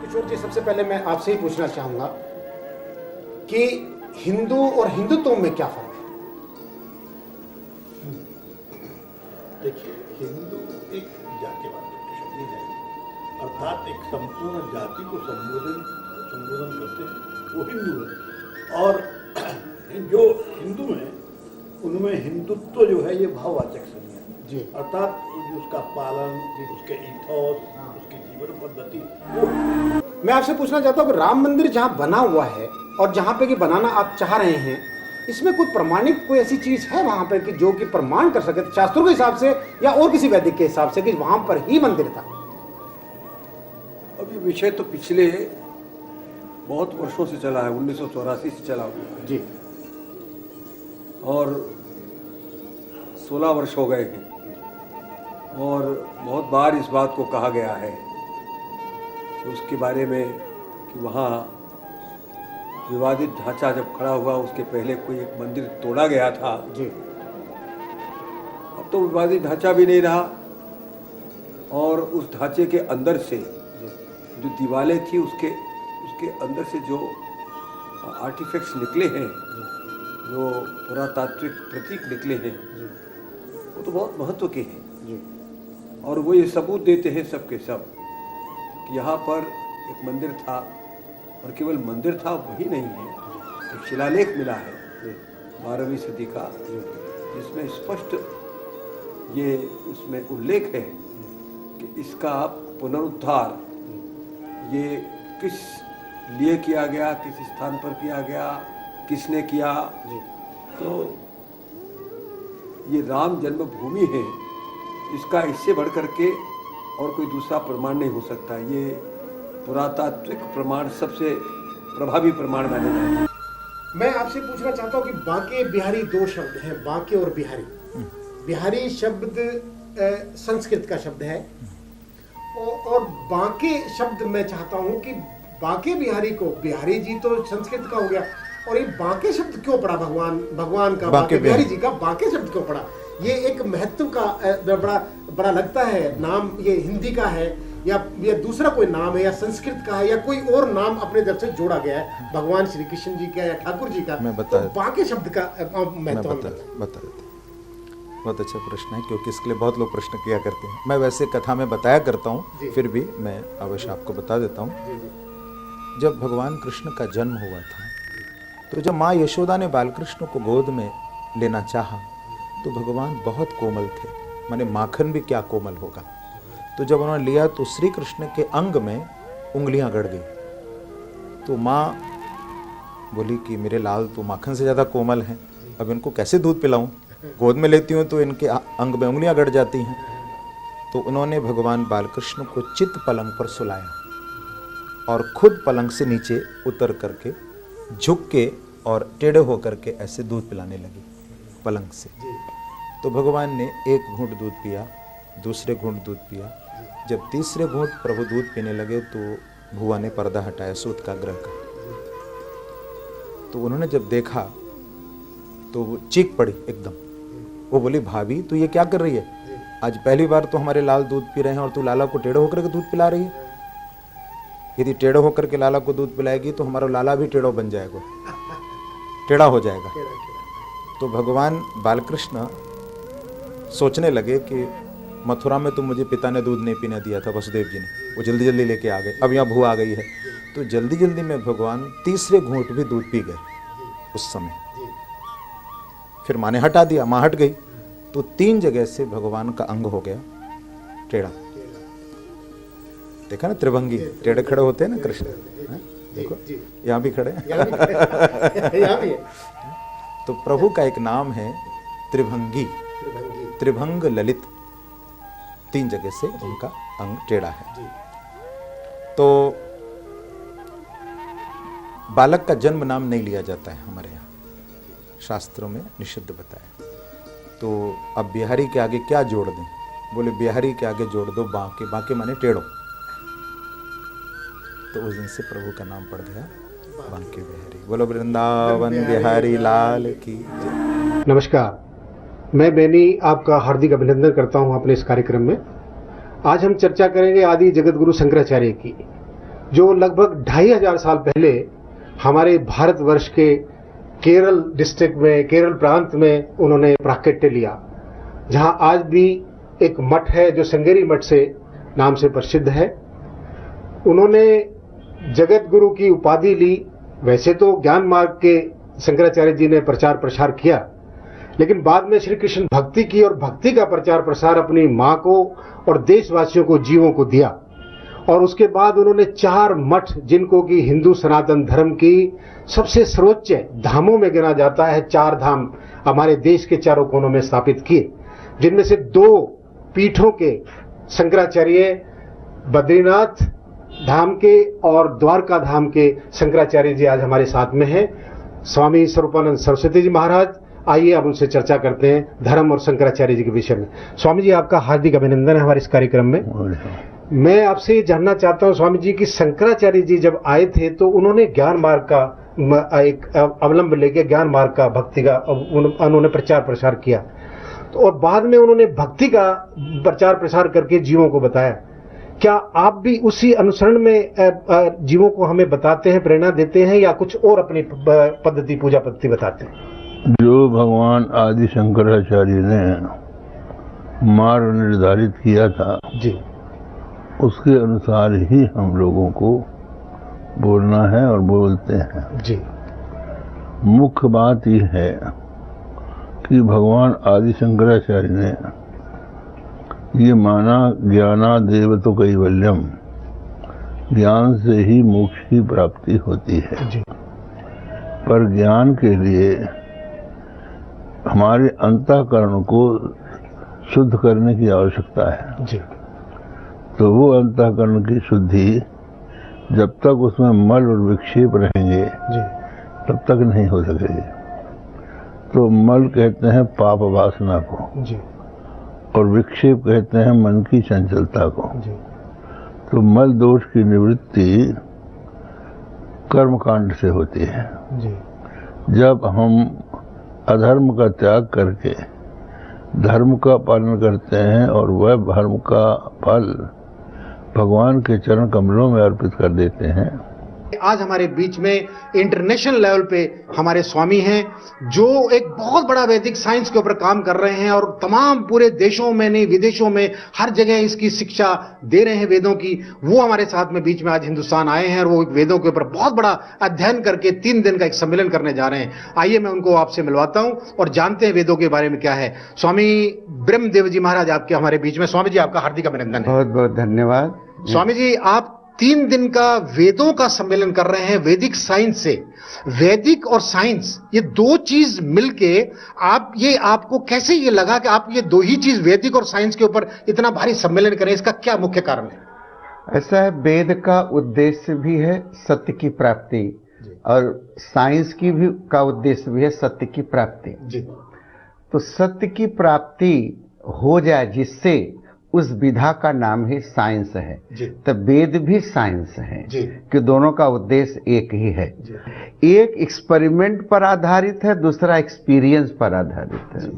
किशोर जी, सबसे पहले मैं आपसे ही पूछना चाहूंगा कि हिंदू और हिंदुत्व में क्या फर्क है? देखिए, हिंदू एक जातिवाद है, अर्थात एक संपूर्ण जाति को संबोधन करते हैं, वो हिंदू है। और जो हिंदू हैं उनमें हिंदुत्व जो है ये भाववाचक संज्ञा जी, अर्थात उसका पालन, उसके इथोस, उसकी जीवन पद्धति वो। मैं आपसे पूछना चाहता हूँ कि राम मंदिर जहाँ बना हुआ है और जहाँ पे कि बनाना आप चाह रहे हैं, इसमें कोई प्रमाणिक कोई ऐसी चीज है वहां पर कि जो कि प्रमाण कर सके शास्त्रों के हिसाब से या और किसी वैदिक के हिसाब से कि वहां पर ही मंदिर था? अब ये विषय तो पिछले बहुत वर्षों से चला है, 1984 से चला हुआ है जी, और 16 वर्ष हो गए हैं। और बहुत बार इस बात को कहा गया है कि उसके बारे में कि वहाँ विवादित ढांचा जब खड़ा हुआ उसके पहले कोई एक मंदिर तोड़ा गया था जी, अब तो विवादित ढांचा भी नहीं रहा और उस ढांचे के अंदर से जो दीवारें थी उसके अंदर से जो आर्टिफैक्ट्स निकले हैं, जो पुरातात्विक प्रतीक निकले हैं, वो तो बहुत महत्व के हैं जी, और वो ये सबूत देते हैं सब के सब कि यहाँ पर एक मंदिर था। और केवल मंदिर था वही नहीं है, एक शिलालेख मिला है 12वीं सदी का जिसमें स्पष्ट ये उसमें उल्लेख है कि इसका पुनरुद्धार ये किस लिए किया गया, किस स्थान पर किया गया, किसने किया। तो ये राम जन्मभूमि है, इसका इससे बढ़ करके और कोई दूसरा प्रमाण नहीं हो सकता। ये पुरातात्विक प्रमाण सबसे प्रभावी प्रमाण माने जाते हैं। मैं आपसे पूछना चाहता हूँ कि बांके बिहारी दो शब्द हैं, बांके और बिहारी। बिहारी शब्द संस्कृत का शब्द है और बांके शब्द मैं चाहता हूँ कि बांके बिहारी को, बिहारी जी तो संस्कृत का हो गया, और ये बांके शब्द क्यों पड़ा? भगवान का बांके बिहारी जी का बांके शब्द क्यों पड़ा? ये एक महत्व का बड़ा लगता है नाम, ये हिंदी का है या दूसरा कोई नाम है या संस्कृत का है या कोई और नाम अपने तरफ से जोड़ा गया है, भगवान श्री कृष्ण जी का या ठाकुर जी का? मैं बता तो बांके शब्द का महत्व बता देता हूं। बहुत अच्छा प्रश्न है, क्योंकि इसके लिए बहुत लोग प्रश्न किया करते हैं। मैं वैसे कथा में बताया करता हूँ, फिर भी मैं अवश्य आपको बता देता हूँ। जब भगवान कृष्ण का जन्म हुआ था तो जब माँ यशोदा ने बालकृष्ण को गोद में लेना चाहा तो भगवान बहुत कोमल थे, माने माखन भी क्या कोमल होगा। तो जब उन्होंने लिया तो श्री कृष्ण के अंग में उंगलियां गड़ गई। तो माँ बोली कि मेरे लाल तो माखन से ज़्यादा कोमल हैं, अब इनको कैसे दूध पिलाऊं? गोद में लेती हूँ तो इनके अंग में उंगलियां गड़ जाती हैं। तो उन्होंने भगवान बालकृष्ण को चित पलंग पर सुलाया और खुद पलंग से नीचे उतर करके झुक के और टेढ़े होकर के ऐसे दूध पिलाने लगी पलंग से। तो भगवान ने एक घूंट दूध पिया, दूसरे घूंट दूध पिया। जब तीसरे घूंट प्रभु दूध पीने लगे तो भुआ ने पर्दा हटाया सूत का ग्रह का। तो उन्होंने जब देखा तो वो चीख पड़ी एकदम। वो बोली, भाभी तू ये क्या कर रही है? आज पहली बार तो हमारे लाल दूध पी रहे हैं और तू लाला को टेढ़े होकर के दूध पिला रही है। यदि टेढ़े होकर के लाला को दूध पिलाएगी तो हमारा लाला भी टेढ़ो बन जाएगा, टेढ़ा हो जाएगा। तो भगवान बालकृष्ण सोचने लगे कि मथुरा में तो मुझे पिता ने दूध नहीं पीने दिया था, वसुदेव जी ने, वो जल्दी जल्दी लेके आ गए, अब यहाँ भूआ आ गई है। तो जल्दी जल्दी में भगवान तीसरे घूंट भी दूध पी गए उस समय। फिर माँ ने हटा दिया, माँ हट गई तो 3 जगह से भगवान का अंग हो गया टेढ़ा। देखा ना, त्रिभंगी, टेढ़े खड़े होते हैं ना कृष्ण, देखो यहाँ भी खड़े हैं। तो प्रभु का एक नाम है त्रिभंगी, त्रिभंग ललित, 3 जगह से उनका अंग टेढ़ा है। तो बालक का जन्म नाम नहीं लिया जाता है हमारे यहाँ, शास्त्रों में निषिद्ध बताया। तो अब बिहारी के आगे क्या जोड़ दें? बोले बिहारी के आगे जोड़ दो बांके, बांके माने टेढ़ो। तो उस दिन से प्रभु का नाम पड़ गया बांके बिहारी। बोलो वृंदावन बिहारी लाल की जय। नमस्कार, मैं बेनी आपका हार्दिक अभिनंदन करता हूं अपने इस कार्यक्रम में। आज हम चर्चा करेंगे आदि जगत गुरु शंकराचार्य की। जो लगभग 2500 साल पहले हमारे भारतवर्ष के केरल डिस्ट्रिक्ट में, केरल प्रांत में उन्होंने प्राकट्य लिया, जहां आज भी एक मठ है जो श्रृंगेरी मठ से नाम से प्रसिद्ध है। उन्होंने जगत गुरु की उपाधि ली। वैसे तो ज्ञान मार्ग के शंकराचार्य जी ने प्रचार प्रसार किया, लेकिन बाद में श्री कृष्ण भक्ति की और भक्ति का प्रचार प्रसार अपनी मां को और देशवासियों को, जीवों को दिया। और उसके बाद उन्होंने 4 मठ, जिनको कि हिंदू सनातन धर्म की सबसे सर्वोच्च धामों में गिना जाता है, 4 धाम हमारे देश के चारों कोनों में स्थापित किए, जिनमें से 2 पीठों के शंकराचार्य बद्रीनाथ धाम के और द्वारका धाम के शंकराचार्य जी आज हमारे साथ में हैं, स्वामी स्वरूपानंद सरस्वती जी महाराज। आइए अब उनसे चर्चा करते हैं धर्म और शंकराचार्य जी के विषय में। स्वामी जी, आपका हार्दिक अभिनंदन है हमारे इस कार्यक्रम में। मैं आपसे ये जानना चाहता हूं स्वामी जी कि शंकराचार्य जी जब आए थे तो उन्होंने ज्ञान मार्ग का एक अवलंब लेके ज्ञान मार्ग का, भक्ति का उन्होंने प्रचार प्रसार किया, तो और बाद में उन्होंने भक्ति का प्रचार प्रसार करके जीवों को बताया। क्या आप भी उसी अनुसरण में जीवों को हमें बताते हैं, प्रेरणा देते हैं, या कुछ और अपनी पद्धति, पूजा पद्धति बताते हैं? जो भगवान आदि शंकराचार्य ने मार्ग निर्धारित किया था जी, उसके अनुसार ही हम लोगों को बोलना है और बोलते हैं जी। मुख्य बात यह है कि भगवान आदि शंकराचार्य ने ये माना, ज्ञानादेव तो कैवल्यम, ज्ञान से ही मोक्ष की प्राप्ति होती है जी। पर ज्ञान के लिए हमारे अंतःकरण को शुद्ध करने की आवश्यकता है जी। तो वो अंतःकरण की शुद्धि जब तक उसमें मल और विक्षेप रहेंगे जी, तब तक नहीं हो सकेगी। तो मल कहते हैं पाप वासना को जी, और विक्षेप कहते हैं मन की चंचलता को। जी। तो मल दोष की निवृत्ति कर्मकांड से होती है। जी। जब हम अधर्म का त्याग करके धर्म का पालन करते हैं और वह धर्म का फल भगवान के चरण कमलों में अर्पित कर देते हैं। आज हमारे बीच में इंटरनेशनल लेवल पे हमारे स्वामी हैं, जो एक बहुत बड़ा वैदिक साइंस के ऊपर काम कर रहे हैं और तमाम पूरे देशों में, नहीं विदेशों में, हर जगह इसकी शिक्षा दे रहे हैं वेदों की। वो हमारे साथ में बीच में आज हिंदुस्तान आए हैं और वो वेदों के ऊपर बहुत बड़ा अध्ययन करके 3 दिन का एक सम्मेलन करने जा रहे हैं। आइए मैं उनको आपसे मिलवाता हूं और जानते हैं वेदों के बारे में क्या है। स्वामी ब्रह्मदेव जी महाराज आपके हमारे बीच में। स्वामी जी, आपका हार्दिक अभिनंदन है। बहुत बहुत धन्यवाद। स्वामी जी, आप 3 दिन का वेदों का सम्मेलन कर रहे हैं वैदिक साइंस से। वैदिक और साइंस, ये 2 चीज मिलके आपको कैसे ये लगा कि आप ये 2 ही चीज, वैदिक और साइंस के ऊपर इतना भारी सम्मेलन करें? इसका क्या मुख्य कारण है? ऐसा है, वेद का उद्देश्य भी है सत्य की प्राप्ति और साइंस की भी का उद्देश्य भी है सत्य की प्राप्ति जी। तो सत्य की प्राप्ति हो जाए जिससे, उस विधा का नाम ही साइंस है। तो वेद भी साइंस है कि दोनों का उद्देश्य एक ही है। एक एक्सपेरिमेंट पर आधारित है, दूसरा एक्सपीरियंस पर आधारित है।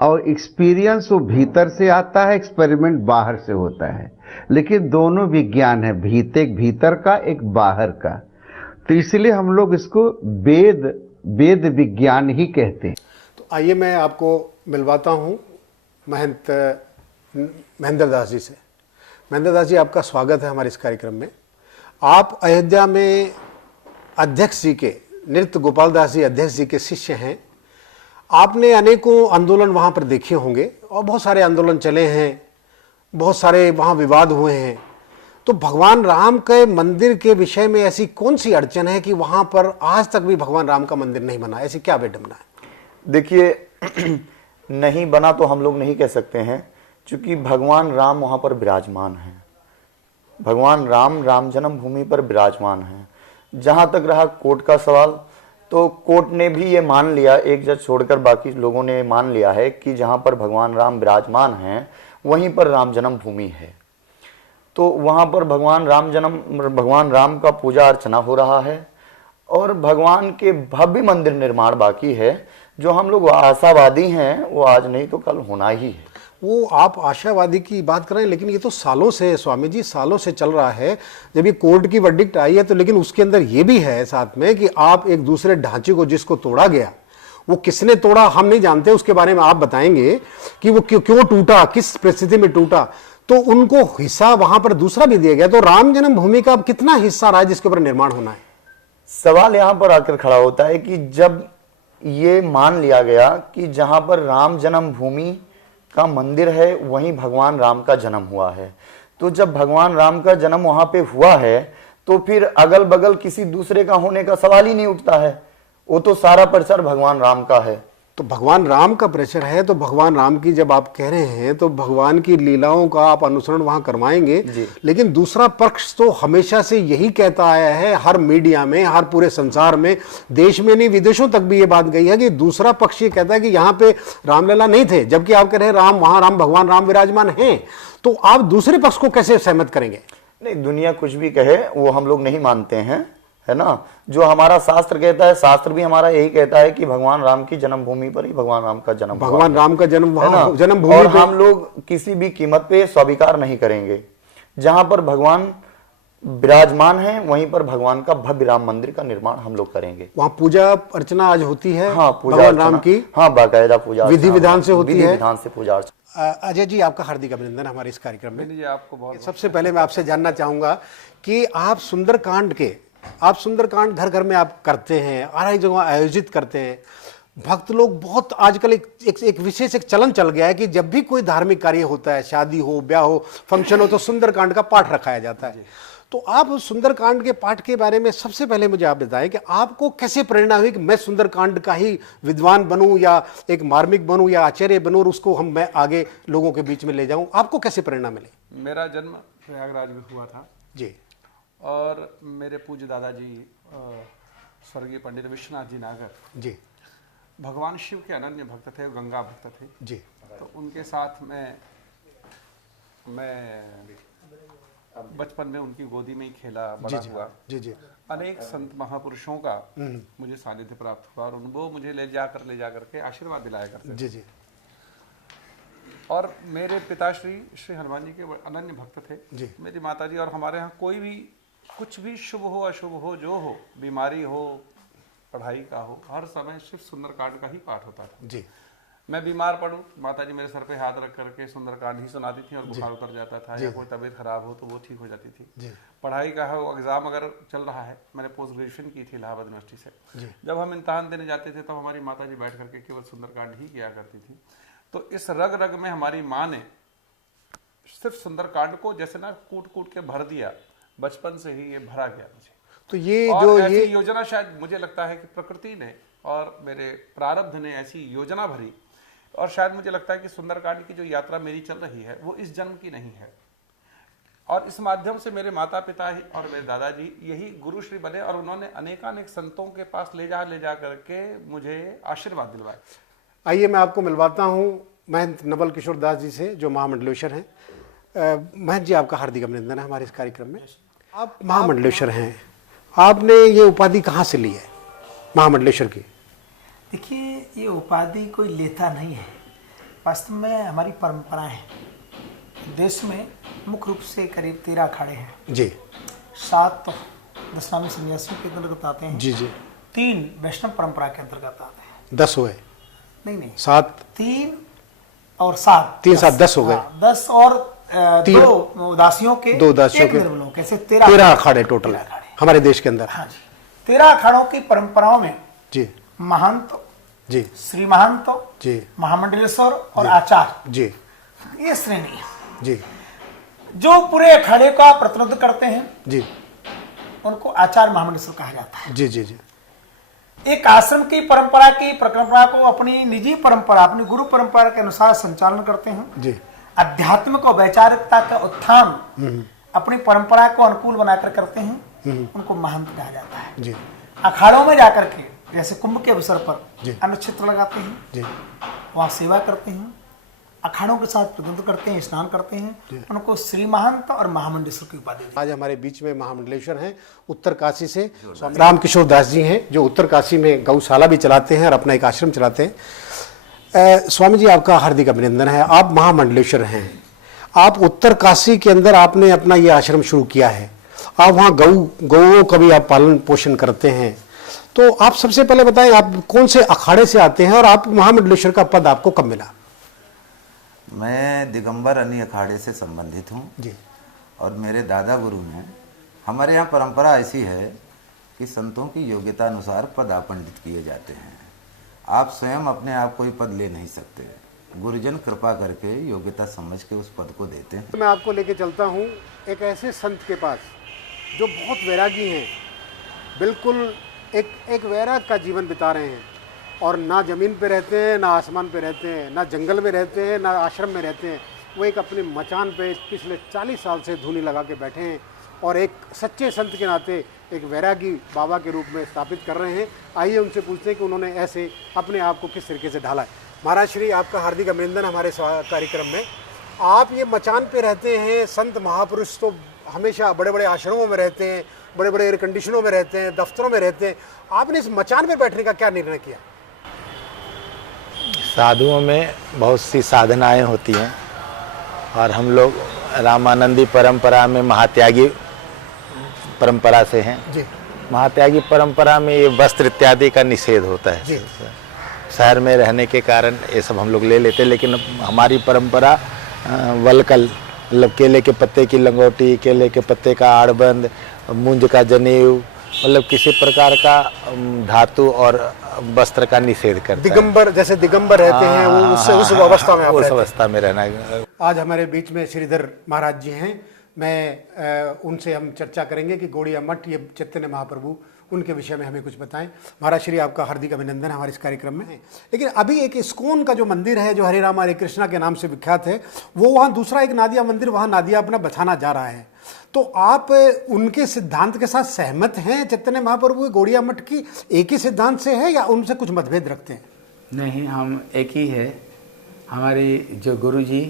और एक्सपीरियंस वो भीतर से आता है, एक्सपेरिमेंट बाहर से होता है, लेकिन दोनों विज्ञान है, एक भीतर का एक बाहर का। तो इसलिए हम लोग इसको वेद विज्ञान ही कहते हैं। तो आइए मैं आपको मिलवाता हूं महंत महेंद्र दास जी से। महेंद्र दास जी, आपका स्वागत है हमारे इस कार्यक्रम में। आप अयोध्या में अध्यक्ष जी के, नृत्य गोपाल दास जी अध्यक्ष जी के शिष्य हैं। आपने अनेकों आंदोलन वहाँ पर देखे होंगे और बहुत सारे आंदोलन चले हैं, बहुत सारे वहाँ विवाद हुए हैं। तो भगवान राम के मंदिर के विषय में ऐसी कौन सी अड़चन है कि वहाँ पर आज तक भी भगवान राम का मंदिर नहीं बना? ऐसी क्या विडंबना है? देखिए, नहीं बना तो हम लोग नहीं कह सकते हैं, क्योंकि भगवान राम वहाँ पर विराजमान हैं। भगवान राम जन्मभूमि पर विराजमान हैं। जहाँ तक रहा कोर्ट का सवाल, तो कोर्ट ने भी ये मान लिया, एक जज छोड़कर बाकी लोगों ने मान लिया है कि जहाँ पर भगवान राम विराजमान हैं वहीं पर राम जन्मभूमि है। तो वहाँ पर भगवान राम का पूजा अर्चना हो रहा है और भगवान के भव्य मंदिर निर्माण बाकी है। जो हम लोग आशावादी हैं वो आज नहीं तो कल होना ही है। वो आप आशावादी की बात कर रहे हैं, लेकिन ये तो सालों से स्वामी जी, सालों से चल रहा है। जब ये कोर्ट की वर्डिक्ट आई है तो लेकिन उसके अंदर ये भी है साथ में कि आप एक दूसरे ढांचे को जिसको तोड़ा गया, वो किसने तोड़ा हम नहीं जानते, उसके बारे में आप बताएंगे कि वो क्यों टूटा, किस परिस्थिति में टूटा, तो उनको हिस्सा वहां पर दूसरा भी दिया गया। तो राम जन्मभूमि का कितना हिस्सा रहा है जिसके ऊपर निर्माण होना है? सवाल यहां पर आकर खड़ा होता है कि जब ये मान लिया गया कि जहां पर राम जन्मभूमि का मंदिर है वहीं भगवान राम का जन्म हुआ है, तो जब भगवान राम का जन्म वहां पे हुआ है तो फिर अगल बगल किसी दूसरे का होने का सवाल ही नहीं उठता है। वो तो सारा परिसर भगवान राम का है। तो भगवान राम का प्रेशर है, तो भगवान राम की जब आप कह रहे हैं तो भगवान की लीलाओं का आप अनुसरण वहां करवाएंगे, लेकिन दूसरा पक्ष तो हमेशा से यही कहता आया है, हर मीडिया में, हर पूरे संसार में, देश में नहीं विदेशों तक भी ये बात गई है कि दूसरा पक्ष ये कहता है कि यहाँ पे रामलला नहीं थे, जबकि आप कह रहे हैं राम, वहां राम, भगवान राम विराजमान हैं। तो आप दूसरे पक्ष को कैसे सहमत करेंगे? नहीं, दुनिया कुछ भी कहे वो हम लोग नहीं मानते हैं, है ना। जो हमारा शास्त्र कहता है, शास्त्र भी हमारा यही कहता है कि भगवान राम की जन्मभूमि पर ही भगवान राम का जन्म, भगवान राम का जन्म वहां जन्मभूमि, और हम लोग किसी भी कीमत पे स्वीकार नहीं करेंगे। जहां पर भगवान विराजमान है वहीं पर भगवान का भव्य राम मंदिर का निर्माण हम लोग करेंगे। वहां पूजा अर्चना आज होती है? हाँ, पूजा भगवान राम की, हाँ, बाकायदा पूजा विधि विधान से होती है, विधि विधान से पूजा अर्चना। अजय जी, आपका हार्दिक अभिनंदन हमारे इस कार्यक्रम में। जी, आपको बहुत सबसे पहले मैं आपसे जानना चाहूंगा कि आप सुंदरकांड घर घर में आप करते हैं, हर जगह आयोजित करते हैं। भक्त लोग बहुत आजकल एक विशेष एक चलन चल गया है कि जब भी कोई धार्मिक कार्य होता है, शादी हो, ब्याह हो, फंक्शन हो, तो सुंदरकांड का पाठ रखाया जाता है। तो आप सुंदरकांड के पाठ के बारे में सबसे पहले मुझे आप बताएं कि आपको कैसे प्रेरणा हुई कि मैं सुंदरकांड का ही विद्वान बनूं या एक मार्मिक बनूं या आचार्य बनूं और उसको मैं आगे लोगों के बीच में ले जाऊं? आपको कैसे प्रेरणा मिली? मेरा जन्म प्रयागराज में हुआ था जी, और मेरे पूज्य दादाजी स्वर्गीय पंडित विश्वनाथ जी नागर जी, भगवान शिव के अनन्य भक्त थे, गंगा भक्त थे जी। तो उनके साथ मैं बचपन में उनकी गोदी में ही खेला, बड़ा हुआ। जी जी। अनेक संत महापुरुषों का मुझे सानिध्य प्राप्त हुआ और वो मुझे ले जा करके आशीर्वाद दिलाया करते। जी जी। और मेरे पिताश्री श्री हनुमान जी के अनन्य भक्त थे जी। मेरी माताजी, और हमारे यहाँ कोई भी कुछ भी शुभ हो अशुभ हो, जो हो, बीमारी हो, पढ़ाई का हो, हर समय सिर्फ सुंदरकांड का ही पाठ होता था। जी। मैं बीमार पड़ूं, माताजी मेरे सर पे हाथ रख करके सुंदरकांड ही सुनाती थी और बुखार उतर जाता था, या कोई तबीयत खराब हो तो वो ठीक हो जाती थी। जी। पढ़ाई का हो, एग्जाम अगर चल रहा है, मैंने पोस्ट ग्रेजुएशन की थी इलाहाबाद यूनिवर्सिटी से, जब हम इम्तहान देने जाते थे तब हमारी माताजी बैठ करके केवल सुंदरकांड ही किया करती थी। तो इस रग रग में हमारी माँ ने सिर्फ सुंदरकांड को जैसे ना कूट कूट के भर दिया, बचपन से ही ये भरा गया मुझे। तो ये और जो ऐसी ये योजना शायद मुझे लगता है कि प्रकृति ने और मेरे प्रारब्ध ने ऐसी योजना भरी, और शायद मुझे लगता है कि सुंदरकांड की जो यात्रा मेरी चल रही है वो इस जन्म की नहीं है, और इस माध्यम से मेरे माता पिता ही और मेरे दादाजी यही गुरु श्री बने, और उन्होंने अनेकानेक संतों के पास ले जा करके मुझे आशीर्वाद दिलवाए। आइए मैं आपको मिलवाता हूँ महंत नवल किशोर दास जी से, जो महामंडलेश्वर हैं। महंत जी, आपका हार्दिक अभिनंदन है हमारे इस कार्यक्रम में। आप महामंडलेश्वर हैं, आपने ये उपाधि कहाँ से ली है महामंडलेश्वर की? देखिए, ये उपाधि कोई लेता नहीं है, वास्तव में हमारी परंपरा है। देश में मुख्य रूप से करीब 13 अखाड़े हैं जी, 7 दशनामी सन्यासियों के अंतर्गत आते हैं जी जी, 3 वैष्णव परंपरा के अंतर्गत आते हैं। 10 हुए? नहीं 7, 3 और 7, 3 7 10 हो गए। 10 और 2 उदासियों के, 2 उदासियों के, निर्मलों के, ऐसे 13 अखाड़े टोटल हमारे देश के अंदर। हाँ जी, 13 अखाड़ों की परंपराओं में जी महंत जी, श्री महंत जी, महामंडलेश्वर और आचार्य जी, ये श्रेणी है जी, जो पूरे अखाड़े का प्रतिनिधित्व करते हैं जी, उनको आचार्य महामंडलेश्वर कहा जाता है जी जी जी। एक आश्रम की परंपरा को अपनी निजी परंपरा, अपनी गुरु परंपरा के अनुसार संचालन करते हैं जी। अध्यात्मिक और वैचारिकता का उत्थान अपनी परंपरा को अनुकूल बनाकर करते हैं, उनको महंत कहा जाता है जी। अखाड़ों में जाकर के जैसे कुंभ के अवसर पर अन्न क्षेत्र लगाते हैं जी, वहाँ सेवा करते हैं, अखाड़ों के साथ प्रतिनिधित्व करते हैं, स्नान करते हैं, उनको श्री महंत और महामंडलेश्वर की उपाधि। आज हमारे बीच में महामंडलेश्वर हैं उत्तर काशी से स्वामी राम किशोर दास जी हैं, जो उत्तर काशी में गौशाला भी चलाते हैं और अपना एक आश्रम चलाते हैं। स्वामी जी आपका हार्दिक अभिनंदन है। आप महामंडलेश्वर हैं, आप उत्तर काशी के अंदर आपने अपना ये आश्रम शुरू किया है, आप वहाँ गौओं का भी आप पालन पोषण करते हैं। तो आप सबसे पहले बताएं आप कौन से अखाड़े से आते हैं और आप महामंडलेश्वर का पद आपको कब मिला? मैं दिगंबर अनी अखाड़े से संबंधित हूँ जी। और मेरे दादा गुरु ने, हमारे यहाँ परंपरा ऐसी है कि संतों की योग्यता अनुसार पद आपंडित किए जाते हैं। आप स्वयं अपने आप कोई पद ले नहीं सकते, गुरुजन कृपा करके योग्यता समझ के उस पद को देते हैं। मैं आपको लेके चलता हूँ एक ऐसे संत के पास जो बहुत वैरागी हैं, बिल्कुल एक वैराग का जीवन बिता रहे हैं, और ना ज़मीन पे रहते हैं, ना आसमान पे रहते हैं, ना जंगल में रहते हैं, ना आश्रम में रहते हैं। वो एक अपने मचान पे पिछले 40 साल से धूनी लगा के बैठे हैं और एक सच्चे संत के नाते एक वैरागी बाबा के रूप में स्थापित कर रहे हैं। आइए उनसे पूछते हैं कि उन्होंने ऐसे अपने आप को किस तरीके से ढाला है। महाराज श्री, आपका हार्दिक अभिनंदन हमारे कार्यक्रम में। आप ये मचान पे रहते हैं, संत महापुरुष तो हमेशा बड़े बड़े आश्रमों में रहते हैं, बड़े बड़े एयर कंडीशनों में रहते हैं, दफ्तरों में रहते हैं, आपने इस मचान पे बैठने का क्या निर्णय किया? साधुओं में बहुत सी साधनाएं होती हैं और हम लोग रामानंदी परंपरा में महात्यागी परंपरा से हैं जी। महात्यागी परंपरा में ये वस्त्र इत्यादि का निषेध होता है जी। शहर में रहने के कारण ये सब हम लोग ले लेते हैं, लेकिन हमारी परंपरा वलकल मतलब केले के पत्ते की लंगोटी, केले के पत्ते का आड़बंद, मूंज का जनेऊ, मतलब किसी प्रकार का धातु और वस्त्र का निषेध करता है। दिगंबर, जैसे दिगंबर रहते हैं वो उस अवस्था में, उस अवस्था में रहना है। आज हमारे बीच में श्रीधर महाराज जी हैं। मैं उनसे हम चर्चा करेंगे कि गौड़िया मठ, ये चैतन्य महाप्रभु, उनके विषय में हमें कुछ बताएं। महाराज श्री, आपका हार्दिक अभिनंदन हमारे इस कार्यक्रम में। लेकिन अभी एक इस्कॉन का जो मंदिर है जो हरे राम हरे कृष्णा के नाम से विख्यात है, वो वहाँ दूसरा एक नादिया मंदिर वहाँ नादिया अपना बचाना जा रहा है, तो आप उनके सिद्धांत के साथ सहमत हैं? चैतन्य महाप्रभु गौड़िया मठ की एक ही सिद्धांत से है या उनसे कुछ मतभेद रखते हैं? नहीं, हम एक ही है। हमारे जो गुरु जी,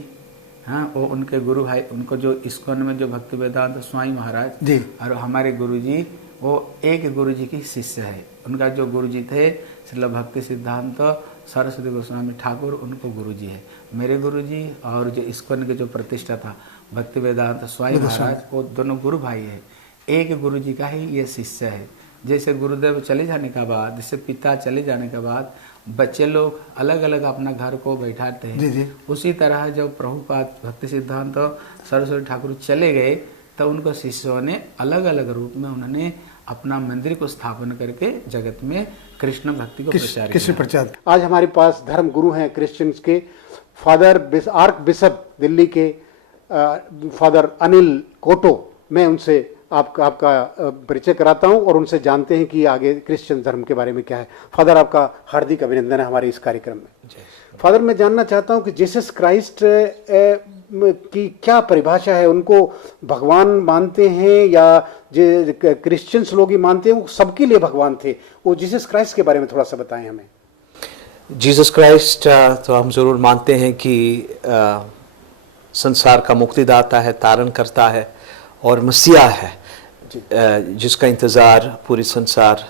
हाँ, वो उनके गुरु भाई, उनको जो इस्कॉन में जो भक्ति वेदांत स्वामी महाराज जी, और हमारे गुरु जी वो एक गुरु जी की शिष्य है। उनका जो गुरु जी थे श्रील भक्ति सिद्धांत सरस्वती गोस्वामी ठाकुर, उनको गुरु जी है। मेरे गुरु जी और जो इस्कॉन के जो प्रतिष्ठा था भक्ति वेदांत स्वामी महाराज, वो दोनों गुरु भाई है। एक गुरु जी का ही ये शिष्य है। जैसे गुरुदेव चले जाने के बाद, जैसे पिता चले जाने के बाद बच्चे लोग अलग अलग अपना घर को बैठाते हैं, जी। उसी तरह जब प्रभुपाद भक्ति सिद्धांत सरस्वती ठाकुर चले गए तो उनको शिष्यों ने अलग अलग रूप में उन्होंने अपना मंदिर को स्थापन करके जगत में कृष्ण भक्ति को प्रचार किया। आज हमारे पास धर्म गुरु हैं क्रिश्चियंस के, फादर आर्क बिशप दिल्ली के फादर अनिल कोटो। मैं उनसे आपका परिचय कराता हूं और उनसे जानते हैं कि आगे क्रिश्चियन धर्म के बारे में क्या है। फादर, आपका हार्दिक अभिनंदन है हमारे इस कार्यक्रम में। फादर, मैं जानना चाहता हूं कि जीसस क्राइस्ट की क्या परिभाषा है? उनको भगवान मानते हैं या जो क्रिश्चियंस लोग ही मानते हैं? वो सबके लिए भगवान थे। वो जीसस क्राइस्ट के बारे में थोड़ा सा बताएं हमें। जीसस क्राइस्ट तो हम जरूर मानते हैं कि संसार का मुक्तिदाता है, तारण करता है और मसीहा है, जिसका इंतज़ार पूरी संसार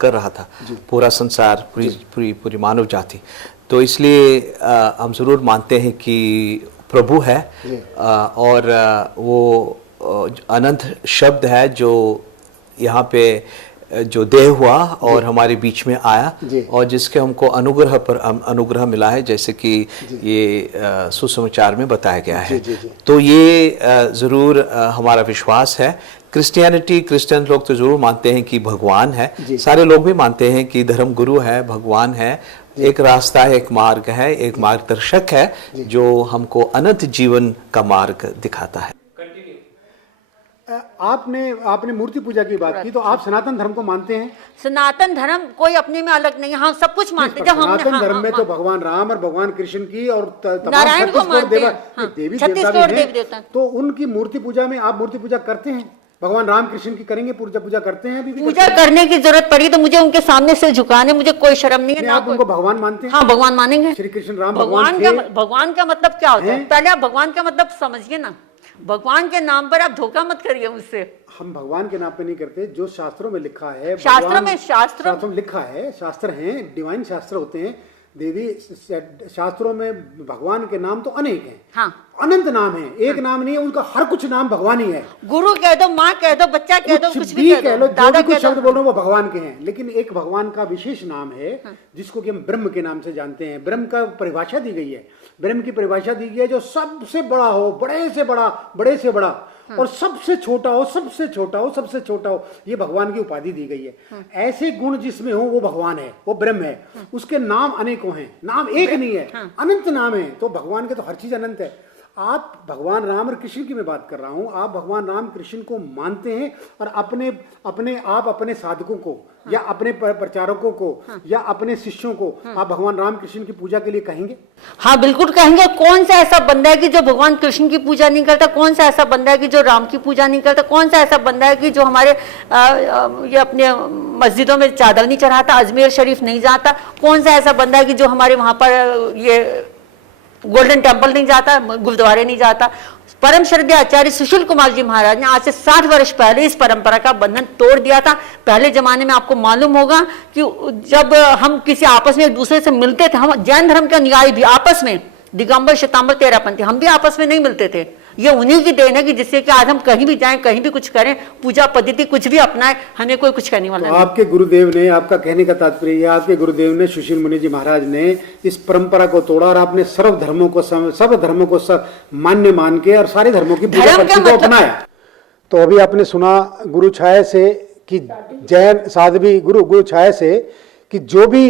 कर रहा था, पूरा संसार, पूरी मानव जाति। तो इसलिए हम ज़रूर मानते हैं कि प्रभु है और वो अनंत शब्द है जो यहाँ पे जो देह हुआ और हमारे बीच में आया और जिसके हमको अनुग्रह पर अनुग्रह मिला है, जैसे कि ये सुसमाचार में बताया गया है। तो ये ज़रूर हमारा विश्वास है। क्रिश्चियन लोग तो ज़रूर मानते हैं कि भगवान है, सारे लोग भी मानते हैं कि धर्म गुरु है, भगवान है, एक रास्ता है, एक मार्ग है, एक मार्गदर्शक है जो हमको अनंत जीवन का मार्ग दिखाता है। आपने मूर्ति पूजा की बात की, तो आप सनातन धर्म को मानते हैं? सनातन धर्म कोई अपने में अलग नहीं है, हम सब कुछ मानते हैं। सनातन धर्म में तो भगवान राम और भगवान कृष्ण की और नारायण को मानते हैं, देवी देवता, तो उनकी मूर्ति पूजा में आप मूर्ति पूजा करते हैं? भगवान राम कृष्ण की करेंगे पूजा करते हैं? अभी पूजा करने की जरूरत पड़ी तो मुझे उनके सामने से झुकाने, मुझे कोई शर्म नहीं है। आप उनको भगवान मानते हैं? हाँ, भगवान मानेंगे। श्री कृष्ण राम भगवान का मतलब क्या होता है? पहले आप भगवान का मतलब समझिए ना। भगवान के नाम पर आप धोखा मत करिए मुझसे। हम भगवान के नाम पे नहीं करते, जो शास्त्रों में लिखा है, शास्त्रों में लिखा है, शास्त्र हैं, डिवाइन शास्त्र होते हैं दीदी शास्त्रों में भगवान के नाम तो अनेक हैं, हाँ, अनंत नाम है, एक नाम नहीं है, उनका हर कुछ नाम भगवान ही है। गुरु कह दो, माँ कह दो, बच्चा कह दो, कुछ भी कह लो, जो भी कुछ शब्द बोल रहे हो वो भगवान के हैं। लेकिन एक भगवान का विशेष नाम है जिसको कि हम ब्रह्म के नाम से जानते हैं। ब्रह्म का परिभाषा दी गई है, ब्रह्म की परिभाषा दी गई है जो सबसे बड़ा हो, बड़े से बड़ा, बड़े से बड़ा, और सबसे छोटा हो, सबसे छोटा हो, सबसे छोटा हो, ये भगवान की उपाधि दी गई है। ऐसे गुण जिसमें हो वो भगवान है, वो ब्रह्म है। उसके नाम अनेकों हैं, नाम एक नहीं है, अनंत नाम है। तो भगवान के तो हर चीज अनंत है। आप भगवान राम और कृष्ण की मैं बात कर रहा हूं, आप भगवान राम कृष्ण को मानते हैं और अपने साधकों को या अपने प्रचारकों को या अपने शिष्यों को आप भगवान राम कृष्ण की पूजा के लिए कहेंगे? हाँ बिल्कुल कहेंगे। कौन सा ऐसा बंदा है कि जो भगवान कृष्ण की पूजा नहीं करता? कौन सा ऐसा बंदा है कि जो राम की पूजा नहीं करता? कौन सा ऐसा बंदा है कि जो हमारे ये अपने मस्जिदों में चादर नहीं चढ़ाता, अजमेर शरीफ नहीं जाता? कौन सा ऐसा बंदा है कि जो हमारे वहां पर ये गोल्डन टेम्पल नहीं जाता, गुरुद्वारे नहीं जाता? परम श्रद्धेय आचार्य सुशील कुमार जी महाराज ने आज से 60 वर्ष पहले इस परंपरा का बंधन तोड़ दिया था। पहले जमाने में आपको मालूम होगा कि जब हम किसी आपस में एक दूसरे से मिलते थे, हम जैन धर्म के अनुयायी भी आपस में, दिगंबर श्वेतांबर तेरापंथी, हम भी आपस में नहीं मिलते थे। ये उन्हीं की देन है कि जिससे कि आज हम कहीं भी जाएं, कहीं भी कुछ करें, पूजा पद्धति कुछ भी अपनाएं, हमें कोई कुछ कहने वाला नहीं। आपके गुरुदेव ने, आपका कहने का तात्पर्य, आपके गुरुदेव ने, सुशील मुनि जी महाराज ने इस परंपरा को तोड़ा और आपने सब धर्मों को मान्य मान के और सारे धर्मों की पूजा पद्धति को अपनाया। तो अभी आपने सुना गुरु छाया से कि जैन साध्वी गुरु छाया से कि जो भी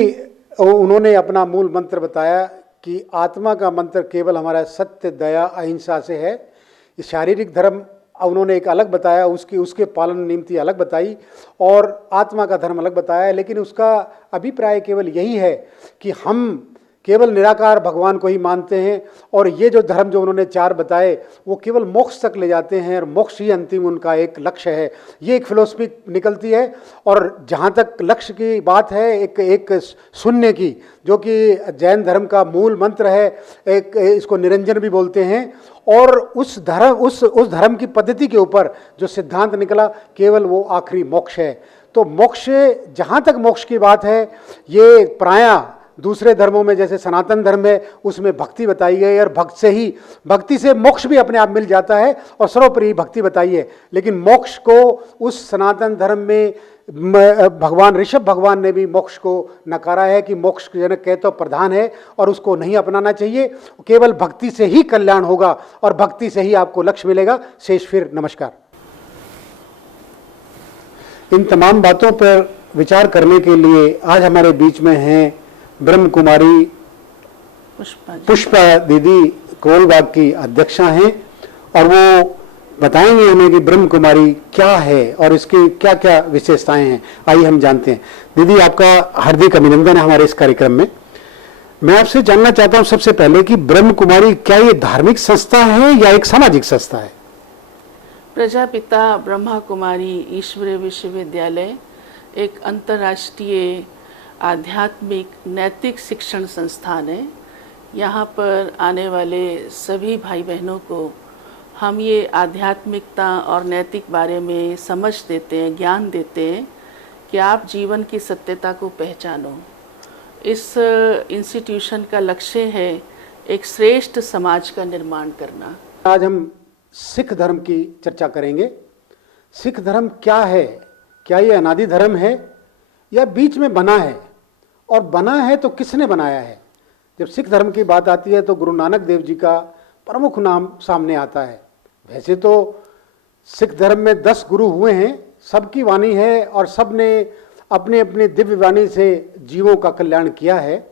उन्होंने अपना मूल मंत्र बताया कि आत्मा का मंत्र केवल हमारा सत्य, दया, अहिंसा से है। शारीरिक धर्म उन्होंने एक अलग बताया, उसके पालन निमित्त अलग बताई, और आत्मा का धर्म अलग बताया। लेकिन उसका अभिप्राय केवल यही है कि हम केवल निराकार भगवान को ही मानते हैं, और ये जो धर्म जो उन्होंने 4 बताए वो केवल मोक्ष तक ले जाते हैं, और मोक्ष ही अंतिम उनका एक लक्ष्य है। ये एक फिलोसफी निकलती है। और जहाँ तक लक्ष्य की बात है, एक शून्य की, जो कि जैन धर्म का मूल मंत्र है, एक इसको निरंजन भी बोलते हैं, और उस धर्म की पद्धति के ऊपर जो सिद्धांत निकला केवल वो आखिरी मोक्ष है। तो मोक्ष, जहाँ तक मोक्ष की बात है, ये प्रायः दूसरे धर्मों में जैसे सनातन धर्म है उसमें भक्ति बताई गई, और भक्ति से मोक्ष भी अपने आप मिल जाता है, और सर्वोपरि भक्ति बताई है। लेकिन मोक्ष को उस सनातन धर्म में भगवान ऋषभ भगवान ने भी मोक्ष को नकारा है कि मोक्ष जनक कह तो प्रधान है और उसको नहीं अपनाना चाहिए। केवल भक्ति से ही कल्याण होगा और भक्ति से ही आपको लक्ष्य मिलेगा। शेष फिर नमस्कार। इन तमाम बातों पर विचार करने के लिए आज हमारे बीच में हैं ब्रह्म कुमारी पुष्पा दीदी, कोलबाग की अध्यक्षा हैं, और वो बताएंगे हमें कि ब्रह्म कुमारी क्या है और इसकी क्या क्या विशेषताएं हैं। आइए हम जानते हैं। दीदी, आपका हार्दिक अभिनंदन है हमारे इस कार्यक्रम में। मैं आपसे जानना चाहता हूं सबसे पहले कि ब्रह्म कुमारी क्या ये धार्मिक संस्था है या एक सामाजिक संस्था है? प्रजापिता ब्रह्मा कुमारी ईश्वरीय विश्वविद्यालय एक अंतर्राष्ट्रीय आध्यात्मिक नैतिक शिक्षण संस्थान है। यहाँ पर आने वाले सभी भाई बहनों को हम ये आध्यात्मिकता और नैतिक बारे में समझ देते हैं, ज्ञान देते हैं कि आप जीवन की सत्यता को पहचानो। इस इंस्टीट्यूशन का लक्ष्य है एक श्रेष्ठ समाज का निर्माण करना। आज हम सिख धर्म की चर्चा करेंगे। सिख धर्म क्या है? क्या ये अनादि धर्म है या बीच में बना है? और बना है तो किसने बनाया है? जब सिख धर्म की बात आती है तो गुरु नानक देव जी का प्रमुख नाम सामने आता है। वैसे तो सिख धर्म में 10 गुरु हुए हैं, सबकी वाणी है और सब ने अपने अपने दिव्य वाणी से जीवों का कल्याण किया है।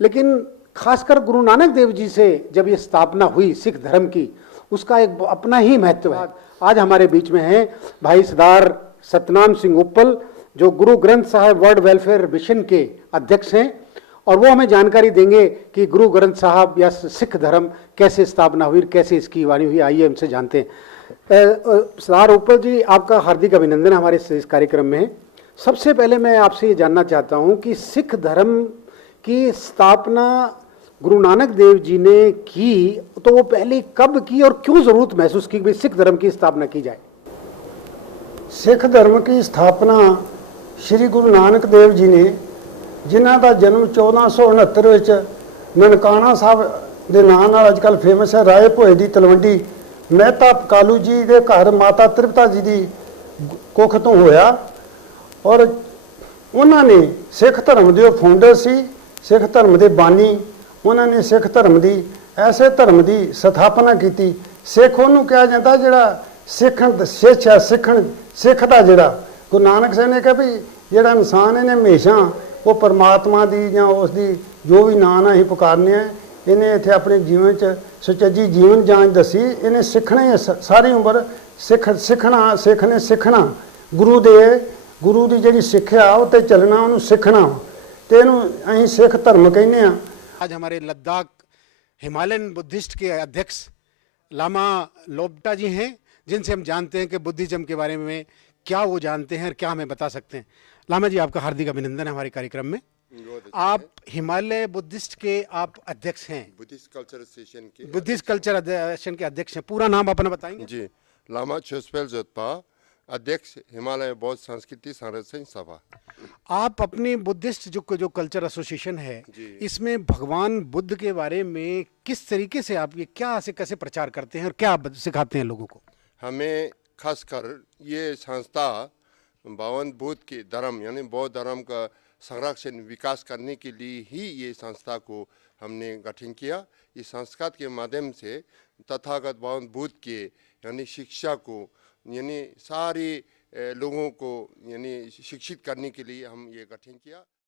लेकिन खासकर गुरु नानक देव जी से जब ये स्थापना हुई सिख धर्म की, उसका एक अपना ही महत्व है। आज हमारे बीच में हैं भाई सरदार सतनाम सिंह उप्पल, जो Guru Granth Sahib world welfare mission के अध्यक्ष हैं, और वो हमें जानकारी देंगे कि गुरु ग्रंथ साहब या सिख धर्म कैसे स्थापना हुई, कैसे इसकी वाणी हुई। आइए हमसे जानते हैं। सरदार उप्पल जी, आपका हार्दिक अभिनंदन हमारे इस कार्यक्रम में। सबसे पहले मैं आपसे ये जानना चाहता हूँ कि सिख धर्म की स्थापना गुरु नानक देव जी ने की, तो वो पहले कब की और क्यों जरूरत महसूस की कि सिख धर्म की स्थापना की जाए? सिख धर्म की स्थापना श्री गुरु नानक देव जी ने ਜਿਨ੍ਹਾਂ ਦਾ ਜਨਮ 1469 ਵਿੱਚ ਨਨਕਾਣਾ ਸਾਹਿਬ ਦੇ ਨਾਂ ਨਾਲ ਅੱਜ ਕੱਲ੍ਹ ਫੇਮਸ ਹੈ, ਰਾਏ ਭੋਏ ਦੀ ਤਲਵੰਡੀ ਮਹਿਤਾ ਕਾਲੂ ਜੀ ਦੇ ਘਰ ਮਾਤਾ ਤ੍ਰਿਪਤਾ ਜੀ ਦੀ ਕੁੱਖ ਤੋਂ ਹੋਇਆ। ਔਰ ਉਹਨਾਂ ਨੇ ਸਿੱਖ ਧਰਮ ਦੇ ਫਾਊਂਡਰ ਸੀ, ਸਿੱਖ ਧਰਮ ਦੇ ਬਾਨੀ। ਉਹਨਾਂ ਨੇ ਸਿੱਖ ਧਰਮ ਦੀ ਐਸੇ ਧਰਮ ਦੀ ਸਥਾਪਨਾ ਕੀਤੀ। ਸਿੱਖ ਉਹਨੂੰ ਕਿਹਾ ਜਾਂਦਾ ਜਿਹੜਾ ਸਿੱਖਣ ਸਿੱਖਿਆ ਸਿੱਖ ਦਾ ਜਿਹੜਾ ਗੁਰੂ ਨਾਨਕ ਸਾਹਿਬ ਨੇ ਕਿਹਾ ਵੀ ਜਿਹੜਾ ਇਨਸਾਨ ਇਹਨੇ ਹਮੇਸ਼ਾ ਉਹ ਪਰਮਾਤਮਾ ਦੀ ਜਾਂ ਉਸ ਦੀ ਜੋ ਵੀ ਨਾਂ ਨਾਲ ਅਸੀਂ ਪੁਕਾਰਨੇ ਆ, ਇਹਨੇ ਇੱਥੇ ਆਪਣੇ ਜੀਵਨ 'ਚ ਸੁਚੱਜੀ ਜੀਵਨ ਜਾਂਚ ਦੱਸੀ। ਇਹਨੇ ਸਿੱਖਣਾ ਹੀ ਸਾਰੀ ਉਮਰ ਸਿੱਖਣਾ ਸਿੱਖ ਨੇ ਸਿੱਖਣਾ, ਗੁਰੂ ਦੀ ਜਿਹੜੀ ਸਿੱਖਿਆ ਉਹ 'ਤੇ ਚੱਲਣਾ, ਉਹਨੂੰ ਸਿੱਖਣਾ, ਤੇ ਇਹਨੂੰ ਅਸੀਂ ਸਿੱਖ ਧਰਮ ਕਹਿੰਦੇ ਆ। आज हमारे लद्दाख हिमालयन बुद्धिस्ट के अध्यक्ष लामा लोब्टा जी हैं, जिनसे हम जानते हैं कि बुद्धिज्म के बारे में क्या वो जानते हैं और क्या हमें बता सकते हैं। लामा जी, आपका हार्दिक अभिनंदन है हमारे कार्यक्रम में। आप हिमालय बुद्धिस्ट के आप अध्यक्ष हैं, बुद्धिस्ट कल्चर एसोसिएशन के अध्यक्ष हैं। पूरा नाम अपना बताएंगे? जी, लामा छोस्पेल जोतपा, अध्यक्ष हिमालय बौद्ध संस्कृति संरक्षण सभा। आप अपनी बुद्धिस्ट जो कल्चर एसोसिएशन है, इसमें भगवान बुद्ध के बारे में किस तरीके से आप ये कैसे प्रचार करते हैं और क्या सिखाते हैं लोगों को? हमें खासकर ये संस्था भगवान बुद्ध के धर्म यानी बौद्ध धर्म का संरक्षण विकास करने के लिए ही ये संस्था को हमने गठन किया। इस संस्था के माध्यम से तथागत भगवान बुद्ध के यानी शिक्षा को यानी सारे लोगों को यानी शिक्षित करने के लिए हम ये गठन किया।